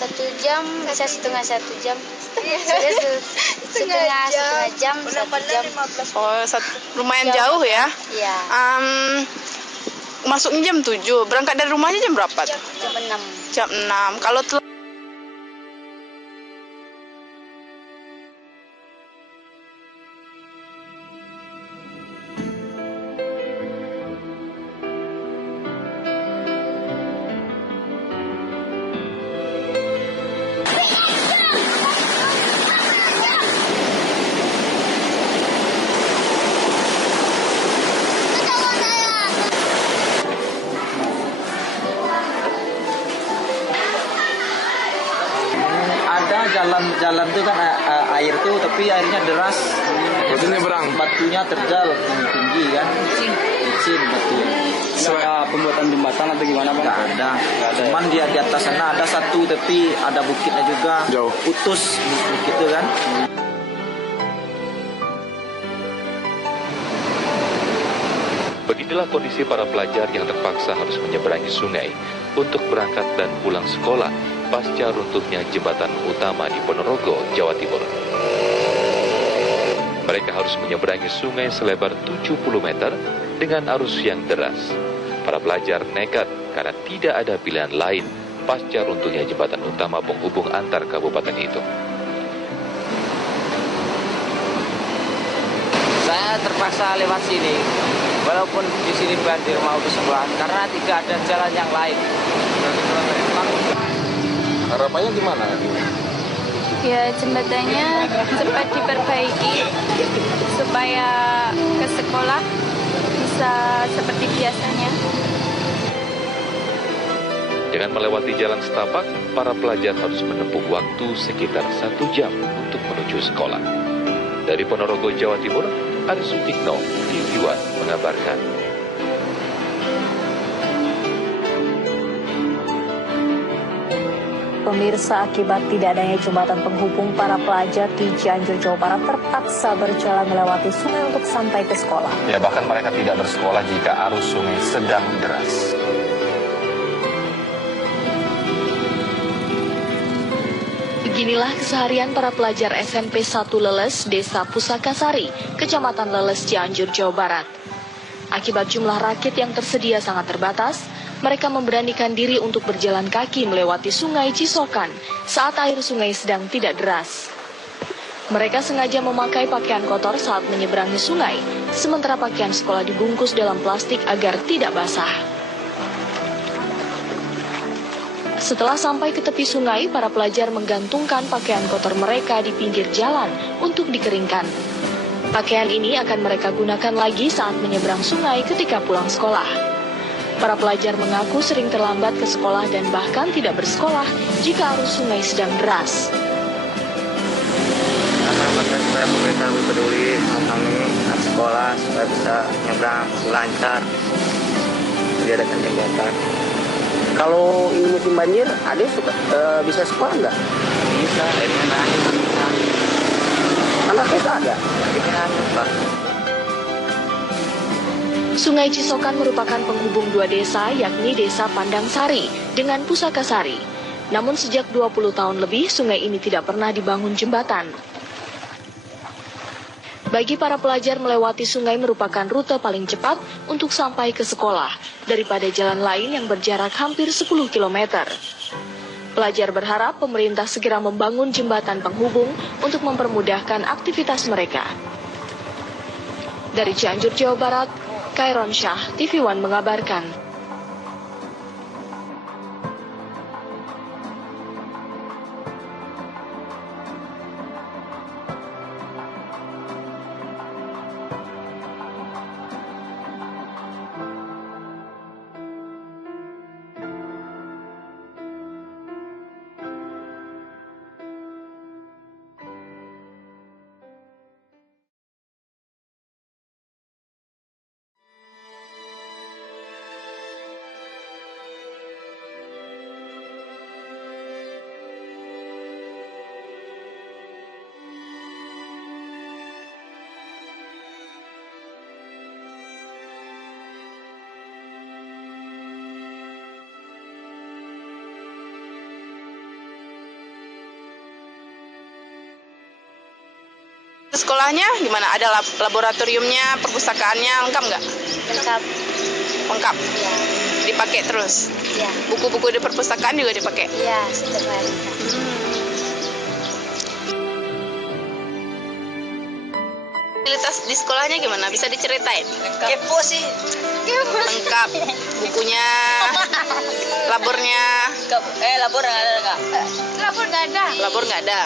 1 jam, bisa satu jam. Setengah jam, 1 jam. Oh, lumayan jauh ya? Iya. Masuknya jam 7, berangkat dari rumahnya jam berapa? Jam 6. Jam 6. Kalau jalan tuh kan air tuh, tapi airnya deras. Batunya terjal tinggi kan, licin batu. Ada pembuatan jembatan atau gimana Bang? Nggak ada. Cuman di atas sana ada satu, tapi ada bukitnya juga. Jauh. Putus bukit itu kan. Beginilah kondisi para pelajar yang terpaksa harus menyeberangi sungai untuk berangkat dan pulang sekolah pasca runtuhnya jembatan utama di Ponorogo, Jawa Timur. Mereka harus menyeberangi sungai selebar 70 meter dengan arus yang deras. Para pelajar nekat karena tidak ada pilihan lain pasca runtuhnya jembatan utama penghubung antar kabupaten itu. Saya terpaksa lewat sini, walaupun di sini banjir mau ke sebelah, karena tidak ada jalan yang lain. Harapannya gimana? Ya, jembatannya cepat diperbaiki supaya ke sekolah bisa seperti biasanya. Dengan melewati jalan setapak, para pelajar harus menempuh waktu sekitar 1 jam untuk menuju sekolah. Dari Ponorogo, Jawa Timur, Aris Sutikno, TV One mengabarkan. Pemirsa, akibat tidak adanya jembatan penghubung, para pelajar di Cianjur, Jawa Barat terpaksa berjalan melewati sungai untuk sampai ke sekolah. Ya, bahkan mereka tidak bersekolah jika arus sungai sedang deras. Beginilah keseharian para pelajar SMP 1 Leles, Desa Pusakasari, Kecamatan Leles, Cianjur, Jawa Barat. Akibat jumlah rakit yang tersedia sangat terbatas, mereka memberanikan diri untuk berjalan kaki melewati sungai Cisokan saat air sungai sedang tidak deras. Mereka sengaja memakai pakaian kotor saat menyeberangi sungai, sementara pakaian sekolah dibungkus dalam plastik agar tidak basah. Setelah sampai ke tepi sungai, para pelajar menggantungkan pakaian kotor mereka di pinggir jalan untuk dikeringkan. Pakaian ini akan mereka gunakan lagi saat menyeberang sungai ketika pulang sekolah. Para pelajar mengaku sering terlambat ke sekolah dan bahkan tidak bersekolah jika arus sungai sedang deras. Saya pemerintah lebih peduli sama kami anak sekolah supaya bisa nyebrang lancar. Diadakan jembatan. Kalau ini musim banjir, adik bisa sekolah nggak? Bisa, airnya naik. Anak kita ada? Airnya naik, Pak. Sungai Cisokan merupakan penghubung dua desa, yakni Desa Pandangsari dengan Pusakasari. Namun sejak 20 tahun lebih, sungai ini tidak pernah dibangun jembatan. Bagi para pelajar, melewati sungai merupakan rute paling cepat untuk sampai ke sekolah daripada jalan lain yang berjarak hampir 10 km. Pelajar berharap pemerintah segera membangun jembatan penghubung untuk mempermudahkan aktivitas mereka. Dari Cianjur, Jawa Barat, Kairon Syah, TV One mengabarkan. sekolahnya gimana? Ada laboratoriumnya, perpustakaannya lengkap nggak? Lengkap. Lengkap. Ya. Dipakai terus. Ya. Buku-buku di perpustakaan juga dipakai. Ya, setiap hari. Fasilitas di sekolahnya gimana? Bisa diceritain? Kepo sih. Lengkap. Bukunya, labornya. Labor nggak ada nggak? Labor nggak ada. Labor nggak ada.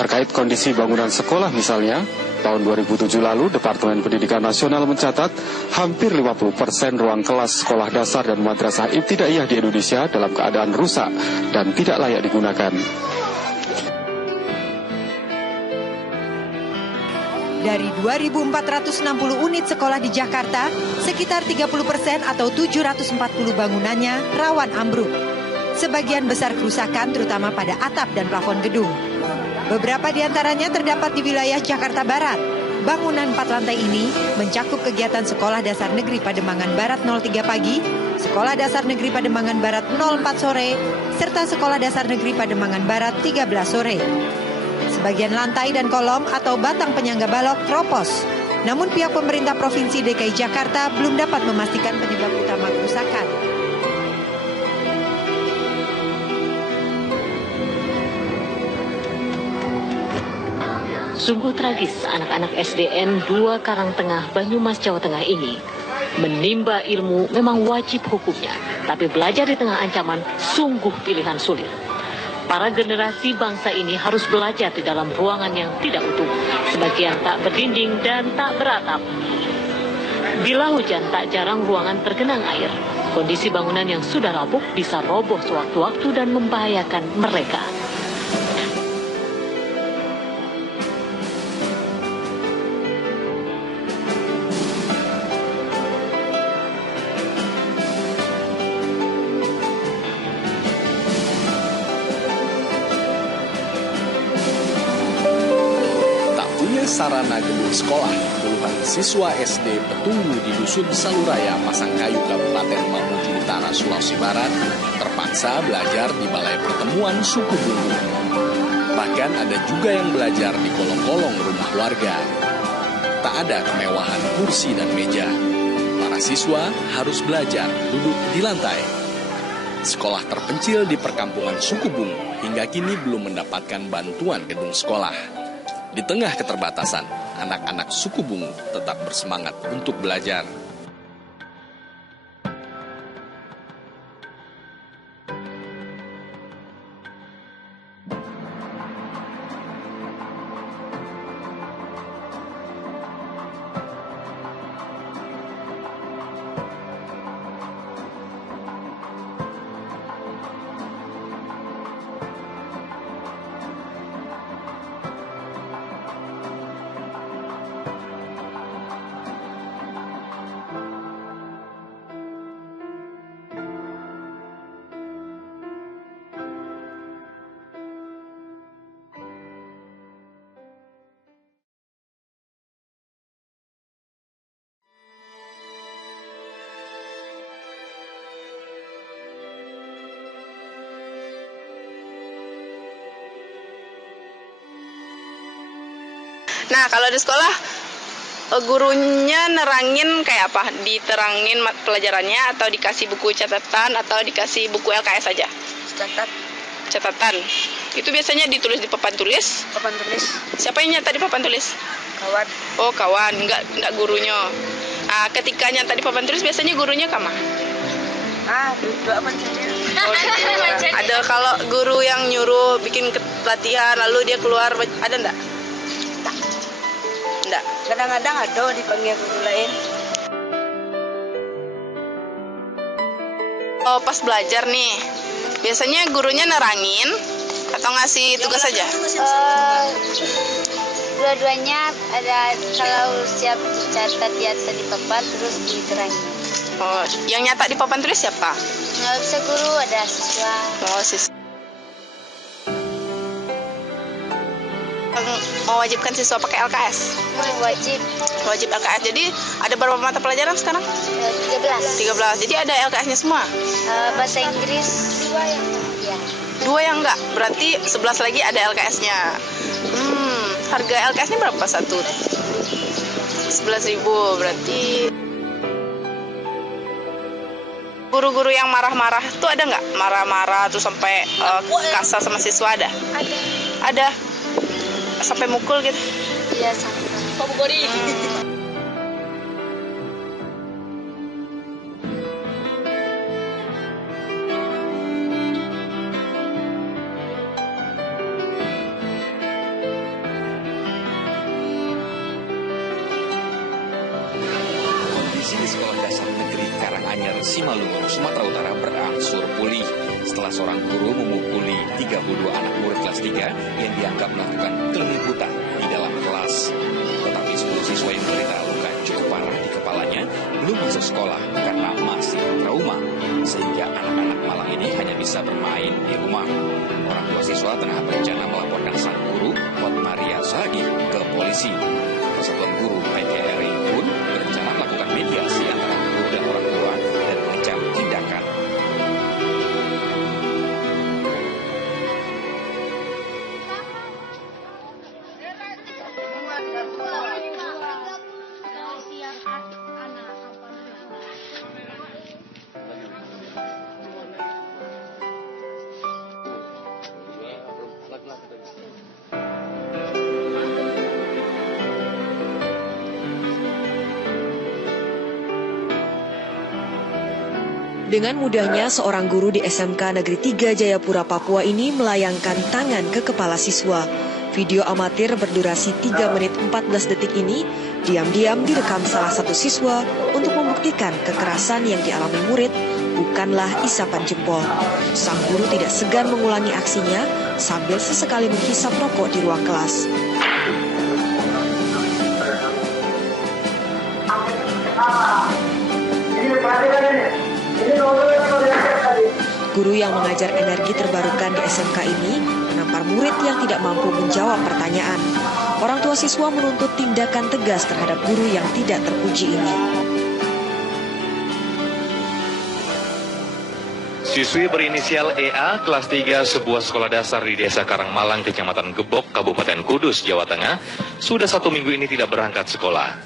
Terkait kondisi bangunan sekolah misalnya, tahun 2007 lalu Departemen Pendidikan Nasional mencatat hampir 50% ruang kelas sekolah dasar dan madrasah ibtidaiyah di Indonesia dalam keadaan rusak dan tidak layak digunakan. Dari 2.460 unit sekolah di Jakarta, sekitar 30% atau 740 bangunannya rawan ambruk. Sebagian besar kerusakan terutama pada atap dan plafon gedung. Beberapa di antaranya terdapat di wilayah Jakarta Barat. Bangunan 4 lantai ini mencakup kegiatan Sekolah Dasar Negeri Pademangan Barat 03 pagi, Sekolah Dasar Negeri Pademangan Barat 04 sore, serta Sekolah Dasar Negeri Pademangan Barat 13 sore. Sebagian lantai dan kolom atau batang penyangga balok keropos. Namun pihak pemerintah Provinsi DKI Jakarta belum dapat memastikan penyebab utama kerusakan. Sungguh tragis anak-anak SDN 2 Karangtengah, Banyumas, Jawa Tengah ini. Menimba ilmu memang wajib hukumnya, tapi belajar di tengah ancaman sungguh pilihan sulit. Para generasi bangsa ini harus belajar di dalam ruangan yang tidak utuh, sebagian tak berdinding dan tak beratap. Bila hujan tak jarang ruangan tergenang air. Kondisi bangunan yang sudah lapuk bisa roboh sewaktu-waktu dan membahayakan mereka. Sarana gedung sekolah, puluhan siswa SD Petunggu di Dusun Saluraya, Pasangkayu, Kabupaten Mamuju Utara, Sulawesi Barat, terpaksa belajar di Balai Pertemuan Suku Bungku. Bahkan ada juga yang belajar di kolong-kolong rumah warga. Tak ada kemewahan kursi dan meja. Para siswa harus belajar duduk di lantai. Sekolah terpencil di perkampungan Suku Bungku hingga kini belum mendapatkan bantuan gedung sekolah. Di tengah keterbatasan, anak-anak Suku Bungku tetap bersemangat untuk belajar. Nah, kalau di sekolah gurunya nerangin kayak apa? Diterangin pelajarannya atau dikasih buku catatan atau dikasih buku LKS saja? Catatan. Itu biasanya ditulis di papan tulis? Papan tulis. Siapa yang nyata di papan tulis? Kawan. Oh, kawan, enggak gurunya. Ketika nyata di papan tulis biasanya gurunya kemana? Duduk apa saja. Oh, ada kalau guru yang nyuruh bikin pelatihan lalu dia keluar, ada enggak? Kadang-kadang ada dipanggil guru lain. Oh, pas belajar nih, biasanya gurunya nerangin atau ngasih tugas saja? Dua-duanya ada, kalau siap dicatat di atas di papan terus diterangin. Oh, yang nyata di papan tulis siapa? Nggak bisa guru, ada siswa. Oh, siswa. Mewajibkan siswa pakai LKS? Wajib. Wajib LKS. Jadi ada berapa mata pelajaran sekarang? 13. Jadi ada LKS-nya semua? Bahasa Inggris 2 yang ya. 2 yang enggak? Berarti 11 lagi ada LKS-nya. Harga LKS-nya berapa satu? 11.000 berarti. Guru-guru yang marah-marah tuh ada nggak? Marah-marah tuh sampai kasar sama siswa ada? Ada. Sampai mukul gitu? Iya, sampai. Kondisi di Sekolah Dasar Negeri Karanganyar, Simalungun, Sumatera Utara berangsur pulih setelah seorang guru memukuli 32 anak murid kelas 3 yang dianggap melakukan keributan di dalam kelas. Tetapi 10 siswa yang menderita luka cukup parah di kepalanya belum masuk sekolah karena masih trauma, sehingga anak-anak malang ini hanya bisa bermain di rumah. Orang tua siswa tengah berencana melaporkan sang guru, Pot Maria Sagi, ke polisi. Persatuan Guru PGRI pun berencana melakukan mediasi antara guru dan orang tua dan mengecam tindakan. Dengan mudahnya seorang guru di SMK Negeri 3 Jayapura, Papua ini melayangkan tangan ke kepala siswa. Video amatir berdurasi 3 menit 14 detik ini diam-diam direkam salah satu siswa untuk membuktikan kekerasan yang dialami murid bukanlah isapan jempol. Sang guru tidak segan mengulangi aksinya sambil sesekali menghisap rokok di ruang kelas. Guru yang mengajar energi terbarukan di SMK ini menampar murid yang tidak mampu menjawab pertanyaan. Orang tua siswa menuntut tindakan tegas terhadap guru yang tidak terpuji ini. Siswi berinisial EA, kelas 3 sebuah sekolah dasar di Desa Karangmalang, Kecamatan Gebok, Kabupaten Kudus, Jawa Tengah, sudah 1 minggu ini tidak berangkat sekolah.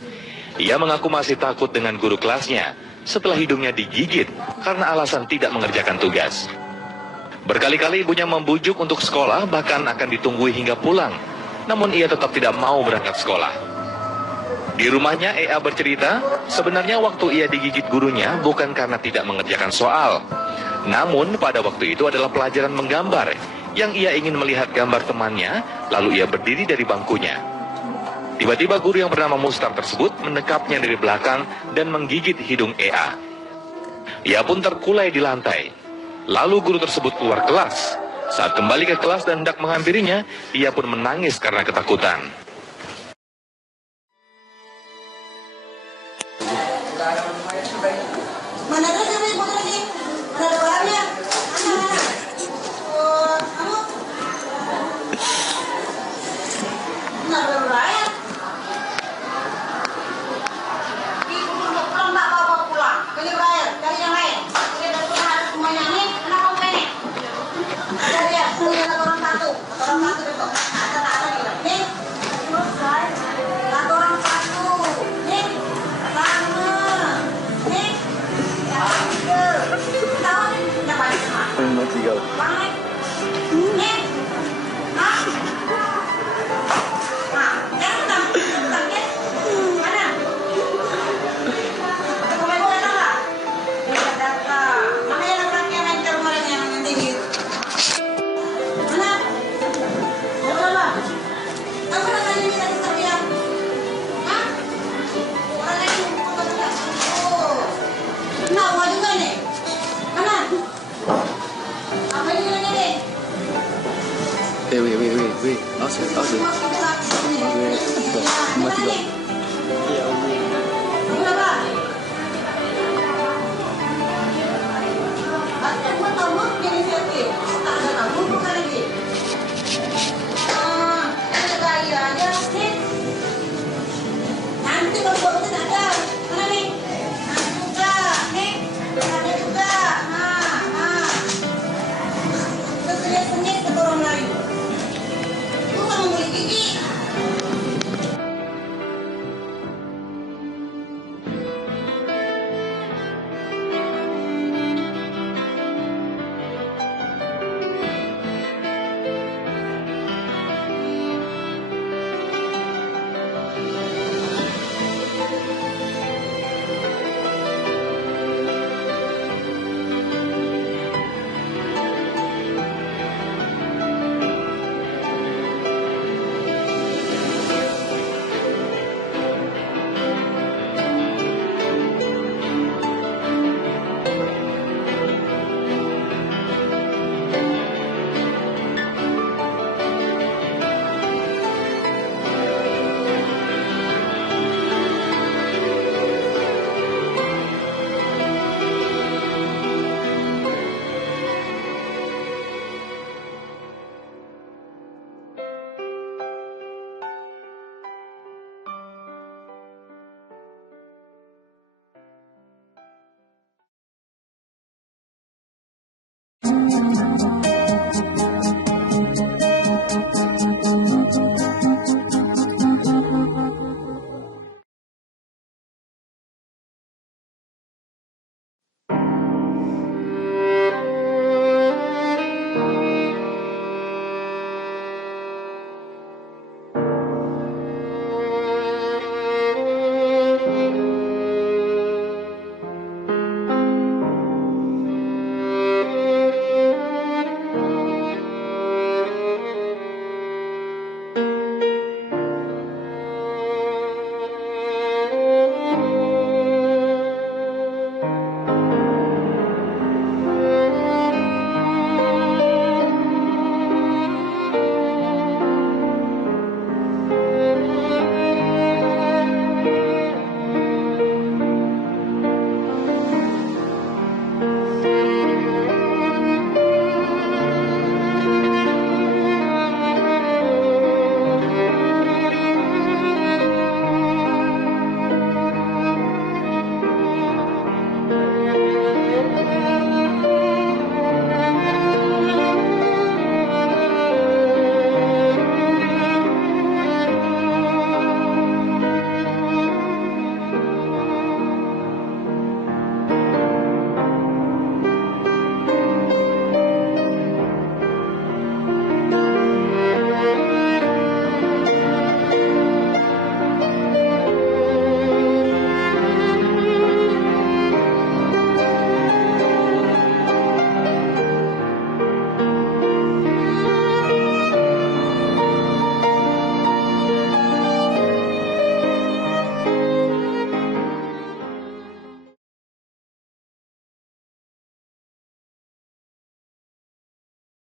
Ia mengaku masih takut dengan guru kelasnya setelah hidungnya digigit karena alasan tidak mengerjakan tugas. Berkali-kali ibunya membujuk untuk sekolah, bahkan akan ditunggui hingga pulang. Namun ia tetap tidak mau berangkat sekolah. Di rumahnya, EA bercerita, sebenarnya waktu ia digigit gurunya bukan karena tidak mengerjakan soal. Namun pada waktu itu adalah pelajaran menggambar, yang ia ingin melihat gambar temannya, lalu ia berdiri dari bangkunya. Tiba-tiba guru yang bernama Mustar tersebut mendekapnya dari belakang dan menggigit hidung EA. Ia pun terkulai di lantai. Lalu guru tersebut keluar kelas. Saat kembali ke kelas dan hendak menghampirinya, ia pun menangis karena ketakutan.